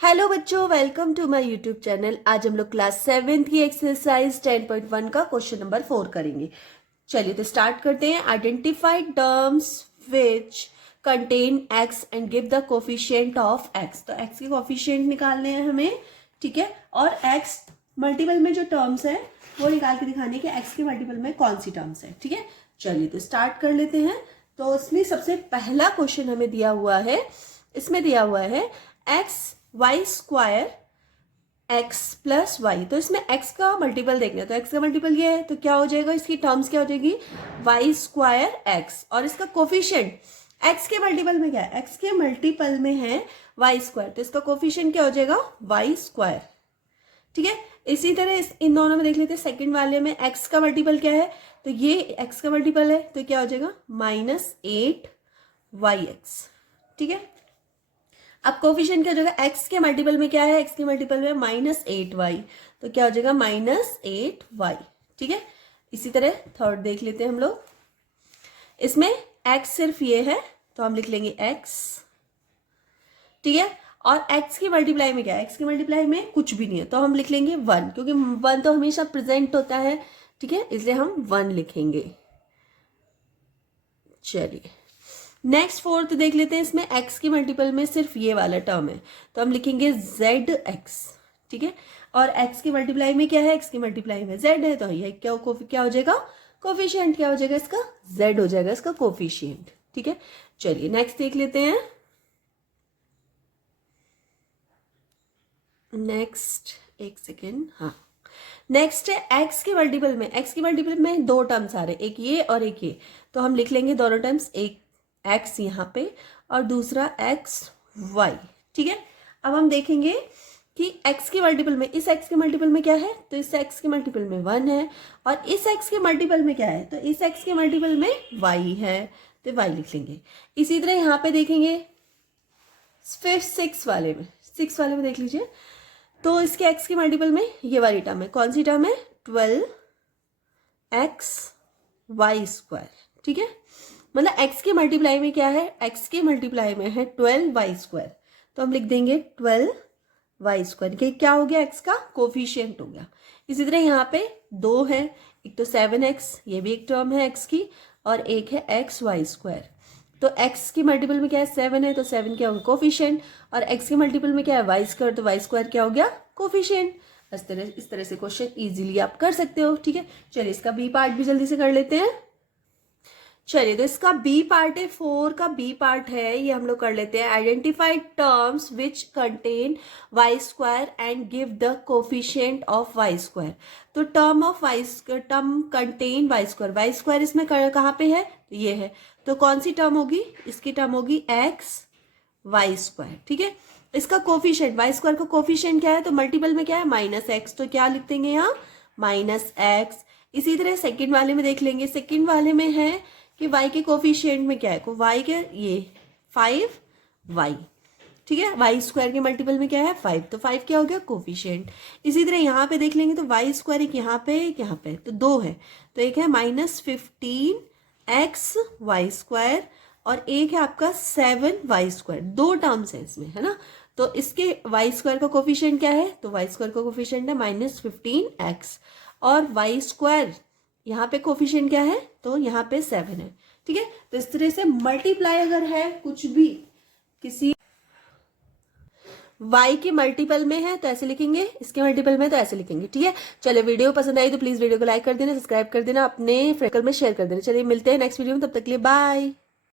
Hello बच्चों, welcome to my YouTube channel. आज हम लोग क्लास 7 की एक्सरसाइज 10.1 का क्वेश्चन नंबर 4 करेंगे। चलिए तो स्टार्ट करते हैं। Identify terms which contain x and give the coefficient of x. तो एक्स के कोफिशिएंट निकालने हैं हमें, ठीक है। और एक्स मल्टीपल में जो टर्म्स है वो निकाल के दिखाने कि एक्स के मल्टीपल में कौन सी टर्म्स है, ठीक है। चलिए तो स्टार्ट कर लेते हैं। तो इसमें सबसे पहला क्वेश्चन हमें दिया हुआ है, इसमें दिया हुआ है x y square x plus y. तो इसमें एक्स का मल्टीपल देखना है, तो एक्स का मल्टीपल ये है, तो क्या हो जाएगा, इसकी टर्म्स क्या हो जाएगी, वाई स्क्वायर एक्स। और इसका कोफिशिएंट एक्स के मल्टीपल में क्या है, एक्स के मल्टीपल में है वाई स्क्वायर, तो इसका कोफिशिएंट क्या हो जाएगा, वाई स्क्वायर, ठीक है। इसी तरह इन दोनों में देख लेते हैं। सेकंड वाले में एक्स का मल्टीपल क्या है, तो ये एक्स का मल्टीपल है, तो क्या हो जाएगा -8y(x), ठीक है। अब कोफिशिएंट क्या हो जाएगा, एक्स के मल्टीपल में क्या है, एक्स के मल्टीपल में -8y, तो क्या हो जाएगा -8y, ठीक है। इसी तरह थर्ड देख लेते हैं हम लोग। इसमें एक्स सिर्फ ये है, तो हम लिख लेंगे एक्स, ठीक है। और एक्स की मल्टीप्लाई में क्या है, एक्स की मल्टीप्लाई में कुछ भी नहीं है, तो हम लिख लेंगे 1, क्योंकि 1 तो हमेशा प्रेजेंट होता है, ठीक है, इसलिए हम 1 लिखेंगे। चलिए नेक्स्ट फोर्थ देख लेते हैं। इसमें एक्स की मल्टीपल में सिर्फ ये वाला टर्म है, तो हम लिखेंगे जेड एक्स, ठीक है। और एक्स की मल्टीप्लाई में क्या है, एक्स की मल्टीप्लाई में जेड है, तो ये क्या हो जाएगा, कोफिशिएंट क्या हो जाएगा इसका, जेड हो जाएगा इसका कोफिशिएंट, ठीक है। चलिए नेक्स्ट देख लेते हैं। नेक्स्ट एक सेकेंड, हाँ नेक्स्ट है एक्स के मल्टीपल में, एक्स के मल्टीपल में दो टर्म्स आ रहे, एक ये और एक ये, तो हम लिख लेंगे दोनों टर्म्स, एक एक्स यहाँ पे और दूसरा एक्स वाई, ठीक है। अब हम देखेंगे कि एक्स के मल्टीपल में, इस एक्स के मल्टीपल में क्या है, तो इस एक्स के मल्टीपल में 1 है, और इस एक्स के मल्टीपल में क्या है, तो इस एक्स के मल्टीपल में वाई है, तो वाई लिख लेंगे। इसी तरह यहाँ पे देखेंगे फिफ्थ सिक्स वाले में देख लीजिए, तो इसके एक्स के मल्टीपल में ये वाली टर्म है, कौन सी टर्म है, 12xy², ठीक है। मतलब एक्स के मल्टीप्लाई में क्या है, एक्स के मल्टीप्लाई में है 12y², तो हम लिख देंगे 12y², ये क्या हो गया, एक्स का कोफिशिएंट हो गया। इसी तरह यहाँ पे दो है, एक तो 7x, ये भी एक टर्म है एक्स की, और एक है xy²। तो x की मल्टीपल में क्या है, 7 है, तो 7 क्या होगा, कोफिशिएंट। और x के मल्टीपल में क्या है, y², तो y² क्या हो गया, कोफिशिएंट। इस तरह से क्वेश्चन इजीली आप कर सकते हो, ठीक है। चलिए इसका बी पार्ट भी जल्दी से कर लेते हैं। चलिए तो इसका बी पार्ट है, 4 का बी पार्ट है, ये हम लोग कर लेते हैं। Identify terms which contain y² and give the coefficient of y²। तो टर्म कंटेन y², इसमें कहाँ पे है, तो ये है, तो कौन सी टर्म होगी, इसकी टर्म होगी xy², ठीक है। इसका कोफिशिएंट, y² का कोफिशिएंट क्या है, तो मल्टीपल में क्या है, -x, तो क्या लिख देंगे यहाँ -x। इसी तरह सेकंड वाले में देख लेंगे, सेकंड वाले में है कि y के कोफिशिएंट में क्या है, y के ये 5y, ठीक है। y² के मल्टीपल में क्या है, 5, तो 5 क्या हो गया, कोफिशिएंट। इसी तरह यहाँ पे देख लेंगे, तो y² एक यहाँ पे एक यहाँ पे, तो 2 है, तो एक है -15xy² और एक है आपका 7y², दो टर्म्स है इसमें, है ना। तो इसके y² का कोफिशिएंट क्या है, तो y² का कोफिशिएंट है -15x, और y² यहाँ पे कोफिशिएंट क्या है, तो यहाँ पे 7 है, ठीक है। तो इस तरह से मल्टीप्लाई अगर है कुछ भी किसी y के मल्टीपल में है तो ऐसे लिखेंगे, इसके मल्टीपल में तो ऐसे लिखेंगे, ठीक है। चलिए वीडियो पसंद आई तो प्लीज वीडियो को लाइक कर देना, सब्सक्राइब कर देना, अपने फ्रेंड में शेयर कर देना। चलिए मिलते हैं नेक्स्ट वीडियो में, तब तक के लिए बाय।